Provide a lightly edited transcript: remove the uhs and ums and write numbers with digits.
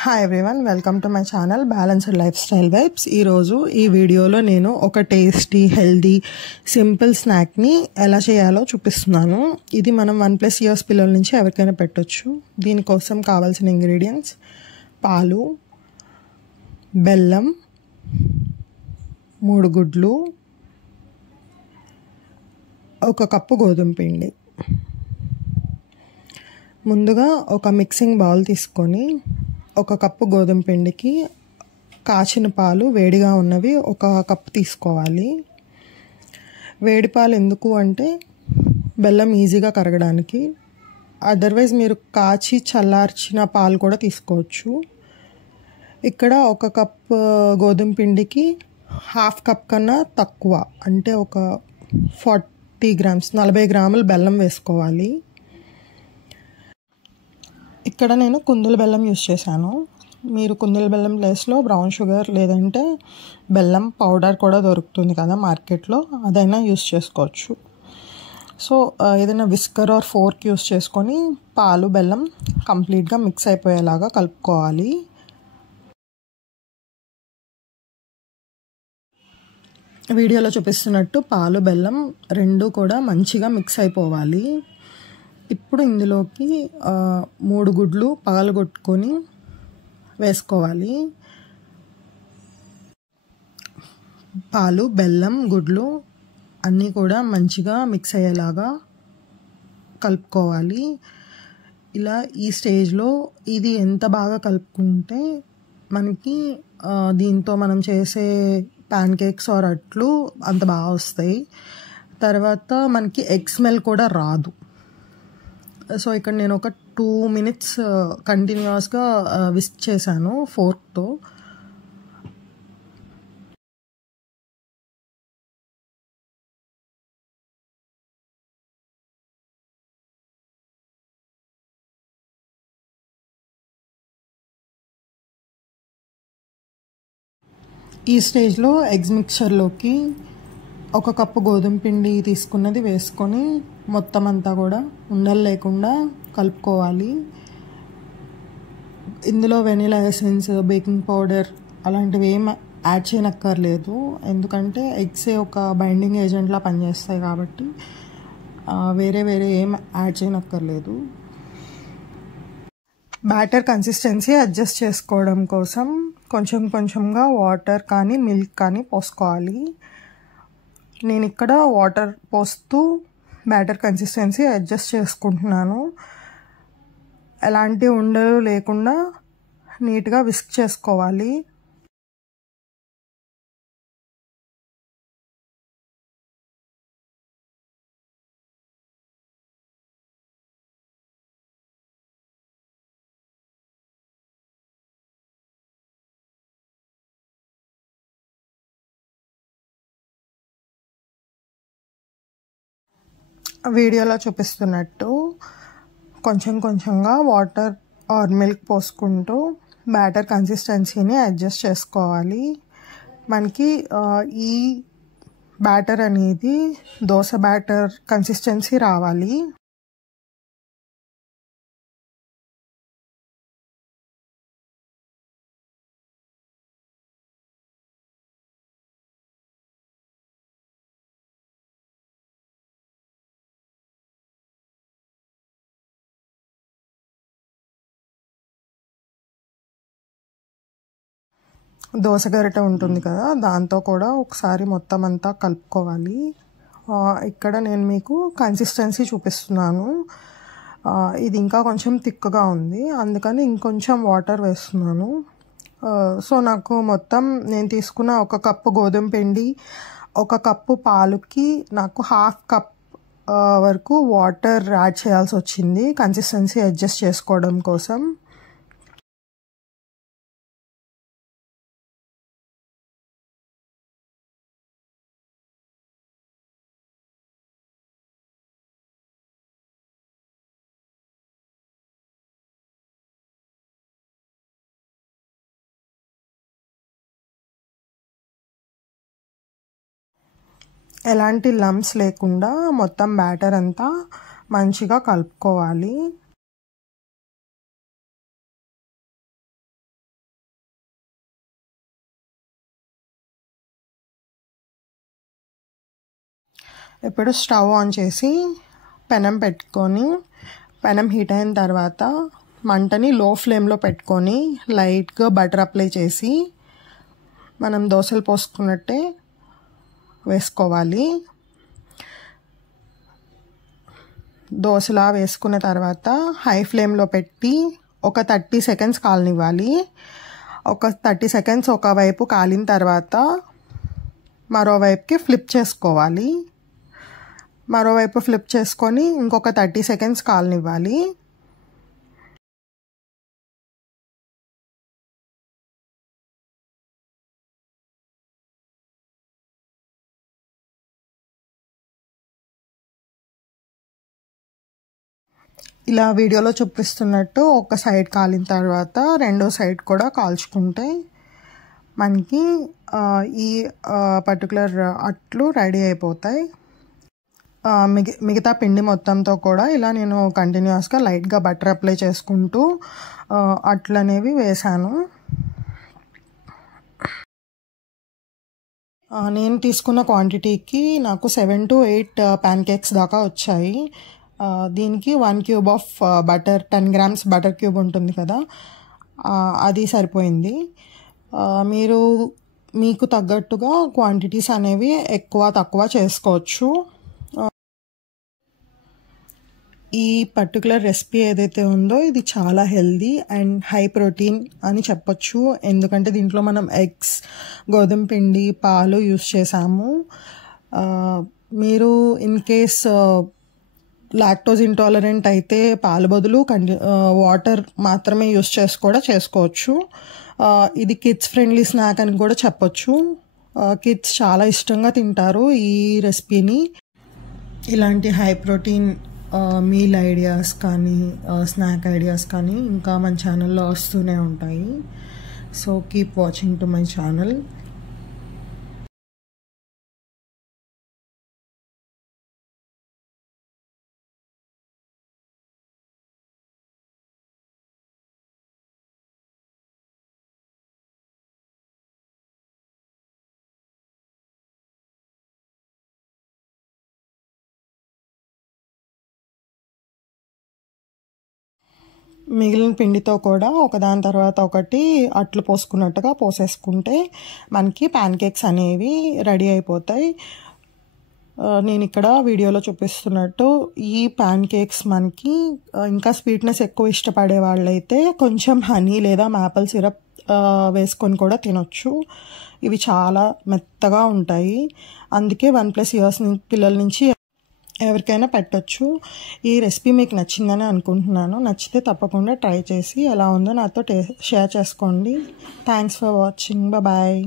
Hi everyone, welcome to my channel balanced life style vibes. ఈరోజు ఈ వీడియోలో నేను ఒక టేస్టీ హెల్దీ సింపుల్ స్నాక్ని ఎలా చేయాలో చూపిస్తున్నాను. ఇది మనం 1+ ఇయర్స్ పిల్లల నుంచి ఎవరికైనా పెట్టొచ్చు. దీనికోసం కావాల్సిన ఇంగ్రీడియంట్స్: పాలు, బెల్లం, 3 గుడ్లు, 1 కప్పు గోధుమ పిండి. ముందుగా ఒక మిక్సింగ్ బౌల్ తీసుకొని 1 కప్పు గోధుమ పిండికి కాచిన పాలు వేడిగా ఉన్నవి 1 కప్పు తీసుకోవాలి. వేడి పాలు ఎందుకు అంటే బెల్లం ఈజీగా కరగడానికి. అదర్వైజ్ మీరు కాచి చల్లార్చిన పాలు కూడా తీసుకోవచ్చు. ఇక్కడ 1 కప్పు గోధుమ పిండికి 1/2 కప్ కన్నా తక్కువ, అంటే ఒక 40 గ్రామ్స్ 40 గ్రాముల బెల్లం వేసుకోవాలి. ఇక్కడ నేను కుందుల బెల్లం యూస్ చేశాను. మీరు కుందుల బెల్లం ప్లేస్లో బ్రౌన్ షుగర్ లేదంటే బెల్లం పౌడర్ కూడా దొరుకుతుంది కదా మార్కెట్లో, అదైనా యూస్ చేసుకోవచ్చు. సో ఏదైనా విస్కర్ ఆర్ ఫోర్క్ యూస్ చేసుకొని పాలు బెల్లం కంప్లీట్గా మిక్స్ అయిపోయేలాగా కలుపుకోవాలి. వీడియోలో చూపిస్తున్నట్టు పాలు బెల్లం రెండు కూడా మంచిగా మిక్స్ అయిపోవాలి. ఇప్పుడు ఇందులోకి 3 గుడ్లు పగలగొట్టుకొని వేసుకోవాలి. పాలు, బెల్లం, గుడ్లు అన్నీ కూడా మంచిగా మిక్స్ అయ్యేలాగా కలుపుకోవాలి. ఇలా ఈ స్టేజ్లో ఇది ఎంత బాగా కలుపుకుంటే మనకి దీంతో మనం చేసే ప్యాన్ కేక్స్ ఆర్ అట్లు అంత బాగా వస్తాయి. తర్వాత మనకి ఎగ్ స్మెల్ కూడా రాదు. సో ఇక్కడ నేను ఒక 2 minutes కంటిన్యూస్గా విస్క్ చేశాను ఫోర్క్తో. ఈ స్టేజ్లో ఎగ్స్ మిక్చర్లోకి 1 కప్పు గోధుమ పిండి తీసుకున్నది వేసుకొని మొత్తం అంతా కూడా ఉండలు లేకుండా కలుపుకోవాలి. ఇందులో వెనిలా ఎసెన్స్, బేకింగ్ పౌడర్ అలాంటివి ఏం యాడ్ చేయనక్కర్లేదు, ఎందుకంటే ఎగ్సే ఒక బైండింగ్ ఏజెంట్లా పనిచేస్తాయి కాబట్టి వేరే ఏం యాడ్ చేయనక్కర్లేదు. బ్యాటర్ కన్సిస్టెన్సీ అడ్జస్ట్ చేసుకోవడం కోసం కొంచెంగా వాటర్ కానీ మిల్క్ కానీ పోసుకోవాలి. నేను ఇక్కడ వాటర్ పోస్తూ బ్యాటర్ కన్సిస్టెన్సీ అడ్జస్ట్ చేసుకుంటున్నాను. ఎలాంటి ఉండలు లేకుండా నీట్గా విస్క్ చేసుకోవాలి. వీడియోలో చూపిస్తున్నట్టు కొంచెంగా వాటర్ ఆర్ మిల్క్ పోసుకుంటూ బ్యాటర్ కన్సిస్టెన్సీని అడ్జస్ట్ చేసుకోవాలి. మనకి ఈ బ్యాటర్ అనేది దోశ బ్యాటర్ కన్సిస్టెన్సీ రావాలి. దోశ గరిటె ఉంటుంది కదా, దాంతో కూడా ఒకసారి మొత్తం అంతా కలుపుకోవాలి. ఇక్కడ నేను మీకు కన్సిస్టెన్సీ చూపిస్తున్నాను. ఇది ఇంకా కొంచెం థిక్గా ఉంది, అందుకని ఇంకొంచెం వాటర్ వేస్తున్నాను. సో నాకు మొత్తం నేను తీసుకున్న 1 కప్పు గోధుమ పిండి, 1 కప్పు పాలుకి నాకు 1/2 కప్ వరకు వాటర్ యాడ్ చేయాల్సి వచ్చింది కన్సిస్టెన్సీ అడ్జస్ట్ చేసుకోవడం కోసం. ఎలాంటి లంప్స్ లేకుండా మొత్తం బ్యాటర్ అంతా మంచిగా కలుపుకోవాలి. ఇప్పుడు స్టవ్ ఆన్ చేసి పెనం పెట్టుకొని, పెనం హీట్ అయిన తర్వాత మంటని లో ఫ్లేమ్లో పెట్టుకొని లైట్గా బటర్ అప్లై చేసి మనం దోశలు పోసుకున్నట్టే వేసుకోవాలి. దోశలా వేసుకున్న తర్వాత హై ఫ్లేమ్లో పెట్టి ఒక 30 సెకండ్స్ కాలనివ్వాలి. ఒక 30 సెకండ్స్ ఒకవైపు కాలిన తర్వాత మరోవైపుకి ఫ్లిప్ చేసుకోవాలి. మరోవైపు ఫ్లిప్ చేసుకొని ఇంకొక 30 సెకండ్స్ కాలనివ్వాలి. ఇలా వీడియోలో చూపిస్తున్నట్టు ఒక సైడ్ కాలిన తర్వాత రెండో సైడ్ కూడా కాల్చుకుంటే మనకి ఈ పర్టికులర్ అట్లు రెడీ అయిపోతాయి. మిగతా పిండి మొత్తంతో కూడా ఇలా నేను కంటిన్యూస్గా లైట్గా బటర్ అప్లై చేసుకుంటూ అట్లు అనేవి వేసాను. నేను తీసుకున్న క్వాంటిటీకి నాకు 7 to 8 ప్యాన్ కేక్స్ దాకా వచ్చాయి. దీనికి 1 cube of butter, 10 grams butter cube ఉంటుంది కదా, అది సరిపోయింది. మీరు మీకు తగ్గట్టుగా క్వాంటిటీస్ అనేవి ఎక్కువ తక్కువ చేసుకోవచ్చు. ఈ పర్టికులర్ రెసిపీ ఏదైతే ఉందో ఇది చాలా హెల్దీ అండ్ హై ప్రోటీన్ అని చెప్పొచ్చు. ఎందుకంటే దీంట్లో మనం ఎగ్స్, గోధుమ పిండి, పాలు యూస్ చేసాము. మీరు ఇన్ కేస్ లాక్టోజ్ ఇంటాలరెంట్ అయితే పాలు బదులు వాటర్ మాత్రమే యూస్ చేసి కూడా చేసుకోవచ్చు. ఇది కిడ్స్ ఫ్రెండ్లీ స్నాక్ అని కూడా చెప్పొచ్చు. కిడ్స్ చాలా ఇష్టంగా తింటారు ఈ రెసిపీని. ఇలాంటి హై ప్రోటీన్ మీల్ ఐడియాస్ కానీ స్నాక్ ఐడియాస్ కానీ ఇంకా మన ఛానల్లో వస్తూనే ఉంటాయి. So keep watching to my channel. మిగిలిన పిండితో కూడా ఒకదాని తర్వాత ఒకటి అట్లు పోసుకున్నట్టుగా పోసేసుకుంటే మనకి ప్యాన్ కేక్స్ అనేవి రెడీ అయిపోతాయి. నేను ఇక్కడ వీడియోలో చూపిస్తున్నట్టు ఈ ప్యాన్ కేక్స్ మనకి ఇంకా స్వీట్నెస్ ఎక్కువ ఇష్టపడే వాళ్ళైతే కొంచెం హనీ లేదా మాపిల్ సిరప్ వేసుకొని కూడా తినొచ్చు. ఇవి చాలా మెత్తగా ఉంటాయి. అందుకే 1+ years పిల్లల నుంచి ఎవరికైనా పెట్టచ్చు. ఈ రెసిపీ మీకు నచ్చిందని అనుకుంటున్నాను. నచ్చితే తప్పకుండా ట్రై చేసి ఎలా ఉందో నాతో షేర్ చేసుకోండి. Thanks for watching. బాయ్.